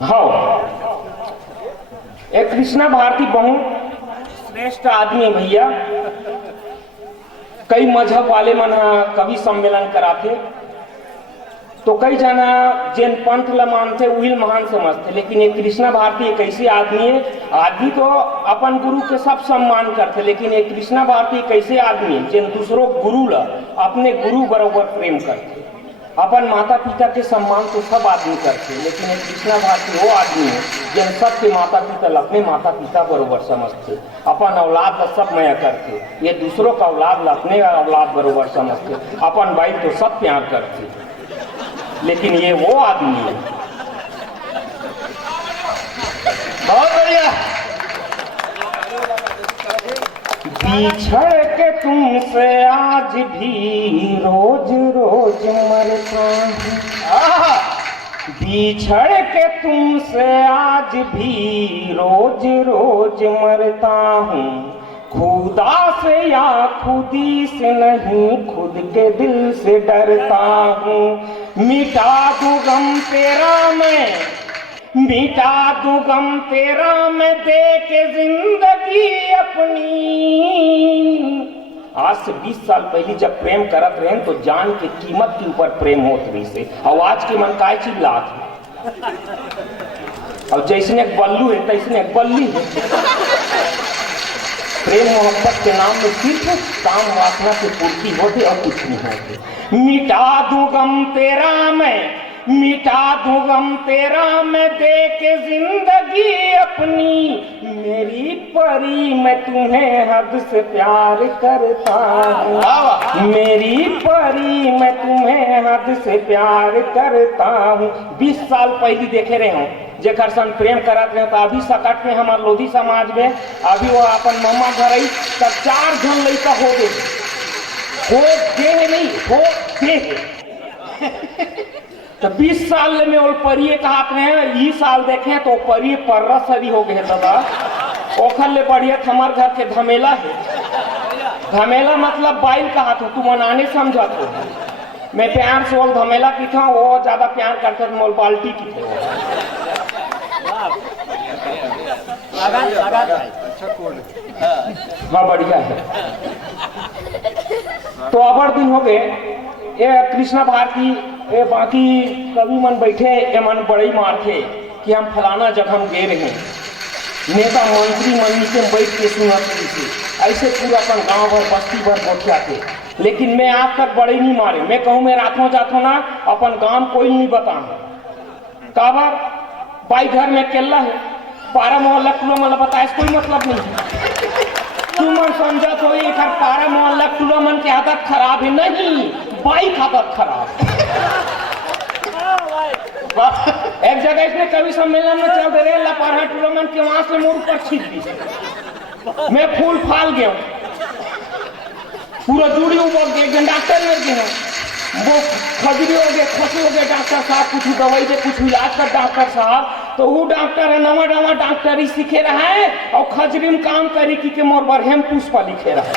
हाँ, एक कृष्णा भारती बहुत श्रेष्ठ आदमी है भैया। कई मजहब वाले मन कवि सम्मेलन कराते, तो कई जना जैन पंथ ला मानते उहिल महान समझते, लेकिन ये कृष्णा भारती एक ऐसी आदमी है, आदमी तो अपन गुरु के सब सम्मान करते, लेकिन ये कृष्णा भारती एक ऐसे आदमी है जिन दूसरों गुरु ला अपने गुरु बराबर प्रेम करते। अपन माता पिता के सम्मान तो सब आदमी करते, लेकिन ये कृष्णा भारती वो आदमी है जिन सबके माता पिता अपने माता पिता बराबर समझते, अपन औलाद ला सब माया करते, ये दूसरों का औलाद ला अपने औलाद बराबर समझते, अपन भाई तो सब प्यार करते, लेकिन ये वो आदमी है। बहुत बढ़िया। बिछड़ के तुमसे आज भी रोज रोज मरता हूँ, बिछड़ के तुमसे आज भी रोज रोज मरता हूँ, खुदा से या खुदी से नहीं खुद के दिल से डरता हूँ। मिटा दूं गम तेरा मैं, मिटा दूं गम तेरा मैं दे के जिंदगी अपनी। आज से 20 साल पहले जब प्रेम करत रहे तो जान के कीमत के ऊपर प्रेम होत रही से, और आज के मन काय चीज लात है, और जैसने एक बल्लू है तैसने एक बल्ली है। प्रेम मोहब्बत के नाम में सिर्फ काम वासना की पूर्ति होती और कुछ नहीं होती। मिटा दूं गम तेरा मैं, मिटा दूं गम तेरा मैं दे के जिंदगी अपनी, मेरी परी मैं तुम्हें हद से प्यार करता हूँ, मेरी परी मैं तुम्हें हद से प्यार करता हूँ। 20 साल पहले देखे रहे हूँ जेकर संग प्रेम करत रहे, तो अभी सकट में हमार लोधी समाज में अभी वो अपन मम्मा घर आई तब 4 जन लड़का हो गए, हो गए नहीं हो गए। तो 20 साल में वो परिये कहा रहे, ये साल देखे तो परिये पर्रा सरी हो गए दादा। ओखर ले बढ़िया हमार घर के धमेला है, धमेला मतलब बाइल कहा तो तू मनाने समझा तो, मैं प्यार से वो धमेला की था, वो ज्यादा प्यार करते तो मोल बाल्टी की थे। हाँ बढ़िया है। तो अबर दिन हो गए ये कृष्णा भारती ये बाकी कवि मन बैठे ये मन बड़े मार थे कि हम फलाना जगह हम गए रहे, नेता मंत्री मन नीचे बैठ के सुनत थे, ऐसे पूरा अपन गांव भर बस्ती भर बोठिया थे, लेकिन मैं आज तक बड़े नहीं मारे। मैं कहूँ मैं रात में जाता ना अपन गांव कोई नहीं बता काबा बाई घर में केल्ला है 12 मोहल्ला कुलो मन बताए कोई मतलब नहीं। तुम मन समझा तो एक 12 मोहल्ला कुलो मन की आदत खराब है, नहीं बाइक आदत खराब। एक जगह इसने कवि सम्मेलन में चल दे रहे लापारा टूलो मन के वहां से मुड़ पर छीट दी, मैं फूल फाल गया पूरा जुड़ी उबक गए, डॉक्टर में गए वो खजरी हो गए खसू हो गए, डॉक्टर साहब कुछ दवाई दे कुछ इलाज कर डॉक्टर साहब, तो वो डॉक्टर है नवा नवा डॉक्टरी सीखे रहा है और खजरी में काम करी कि मोर बरहेम पुष्पा लिखे रहा है।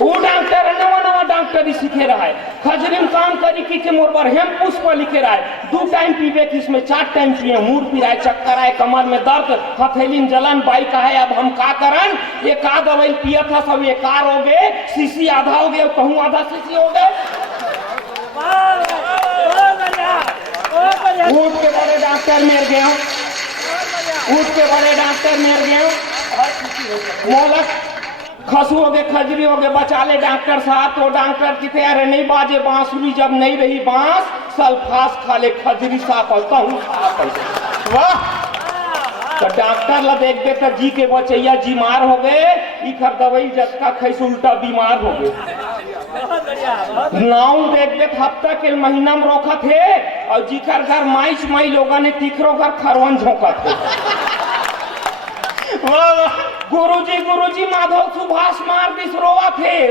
वो डॉक्टर है नवा नवा डॉक्टरी सीखे रहा है, खजरी में काम करी कि मोर बरहेम पुष्पा लिखे रहा है। 2 टाइम पीवे कि इसमें 4 टाइम पिए, मूड पिराए चक्कर आए कमर में दर्द हथेली में जलन, बाई का है अब हम का करन, ये का दवाई पिया था सब ये कार हो गए, शीशी आधा हो गया कहूँ आधा शीशी हो गए। उठ के बड़े डॉक्टर मेर गए, उठ के बड़े डॉक्टर मेर गए, मोलक खसू हो गए खजरी हो गए बचा ले डॉक्टर साहब, तो डॉक्टर की तैयारी नहीं बाजे बांसुरी जब नहीं रही बांस सल्फास खा ले खजरी साफ होता हूँ। वाह, तो डॉक्टर ला देख दे तो जी के बचैया जी मार हो गए, इखर दवाई जटका खैस उल्टा बीमार हो गए। नाव देख दे हफ्ता के महीना में रोका थे और जीकर घर माइच माई लोगों ने तीखरो घर खरवन झोंका थे। गुरुजी माधव सुभाष मार दिस रोवा थे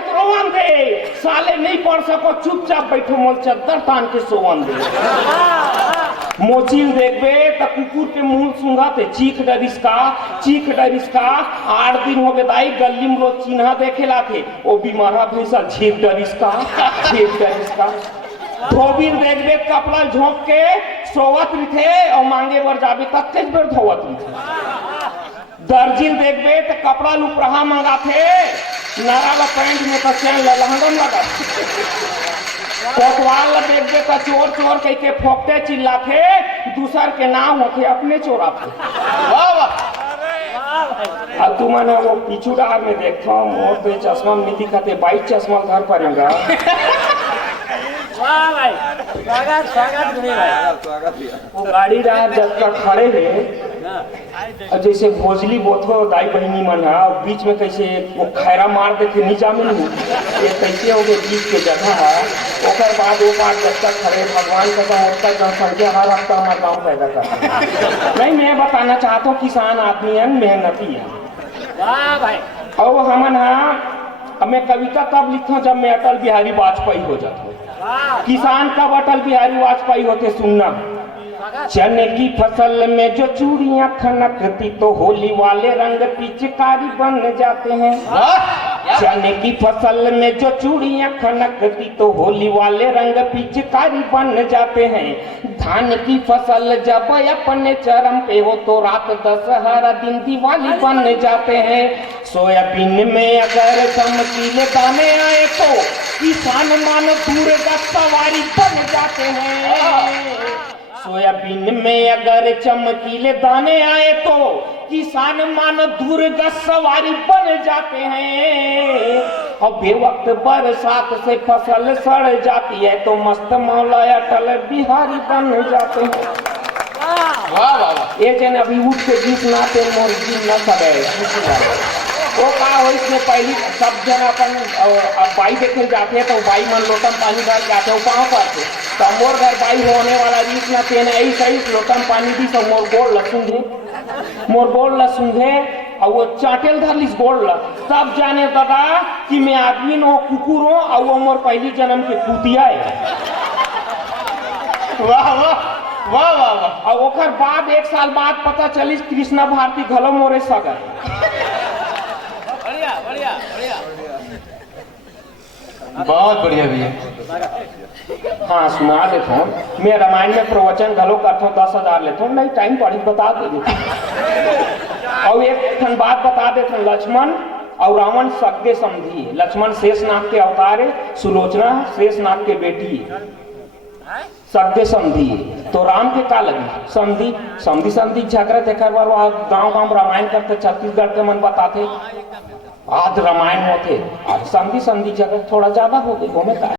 तो रोवन दे, साले नहीं पढ़ सको चुपचाप बैठो मोल चद्दर तान के सोवन दे। मोचिल देखबे तो कुकुर के मुंह सुंघा थे चीख डरिस का 8 दिन हो गए दाई गली में लोग चिन्हा देखे ला थे, वो बीमारा भैंसा झीप डरिस का धोबी देखबे कपड़ा झोंक के सोवत रथे और मांगे बर जाबे तक तेज बेर धोवत रथे। दर्जिल देखबे तो कपड़ा लुपरहा मंगाथे, नारा ला पैंट में तो चैन लहंगम लगा। कोतवाल ला देखबे तो चोर चोर कह के फोकते चिल्लाथे, दूसर के नाम होते अपने चोराथे। वाह वाह अब तू मन वो पीछू डार में देखता मोर तो चश्मा में नहीं दिखाते, बाइक चश्मा घर पड़ेगा। वाह भाई, स्वागत स्वागत गुनी भाई। वो गाड़ी डार जब तक खड़े है और जैसे भोजली बोथो दाई बहनी मन है और बीच में कैसे वो खैरा मार देते नीचा में नहीं, ये कैसे हो गए बीच के जगह है। ओकर बाद वो बात जब तक खड़े भगवान का मोटा जनसंख्या हर हफ्ता हमारा गाँव पैदा करता। नहीं, मैं बताना चाहता हूँ किसान आदमी है, मेहनती है। वाह भाई। और हमन हाँ, मैं कविता तब लिखता हूँ जब मैं अटल बिहारी वाजपेयी हो जाता हूँ। किसान कब अटल बिहारी वाजपेयी होते सुनना। चने की फसल में जो चूड़ियां खनकती तो होली वाले रंग पिचकारी बन जाते हैं। चने की फसल में जो चूड़ियां खनकती तो होली वाले रंग पिचकारी बन जाते हैं। धान की फसल जब अपने चरम पे हो तो रात दशहरा दिन दिवाली बन जाते हैं। सोयाबीन में अगर चमकीले दाने आए तो किसान मान दूर का सवारी बन जाते हैं। सोयाबीन में अगर चमकीले दाने आए तो किसान मान दुर्गा सवारी बन जाते हैं। और बेवक्त बरसात से फसल सड़ जाती है तो मस्त मौला अटल बिहारी बन जाते हैं। वाह वाह। ये जन अभी उठ के गीत नाते मोर गीत न सके वो का हो, इसमें पहली सब जन अपन बाई देखे जाते हैं तो बाई मन लोटम पानी डाल के आते पाँव पाते तो मोर घर बाई होने वाला रीत ना तेने ऐसे लोटम पानी दी तो मोर गोड़ लसूंगे, मोर गोड़ लसूंगे और वो चाटेल धर लिस गोड़ ल तब जाने दादा कि मैं आदमी न हो कुकुर हो और वो मोर पहली जन्म के कुतिया है। वाह वाह वाह वाह वाह। और ओकर बाद 1 साल बाद पता चलिस कृष्णा भारती घलो मोरे सगर। बढ़िया बढ़िया बढ़िया। बहुत बढ़िया भैया। हाँ सुना लेता हूँ, मैं रामायण में प्रवचन घलो करता हूँ, 10,000 लेता हूँ, नहीं टाइम पड़ी बता दे देता। और एक खन बात बता देता हूँ, लक्ष्मण और रावण सगे समधी। लक्ष्मण शेषनाग के अवतार है, सुलोचना शेषनाग के बेटी है, सगे समधी। तो राम के का लगी समधी समधी समधी झगड़ा थे कर बार गाँव गाँव रामायण करते, छत्तीसगढ़ के मन बताते आज रामायण होते, आज समधी समधी झगड़ा थोड़ा ज्यादा हो गई।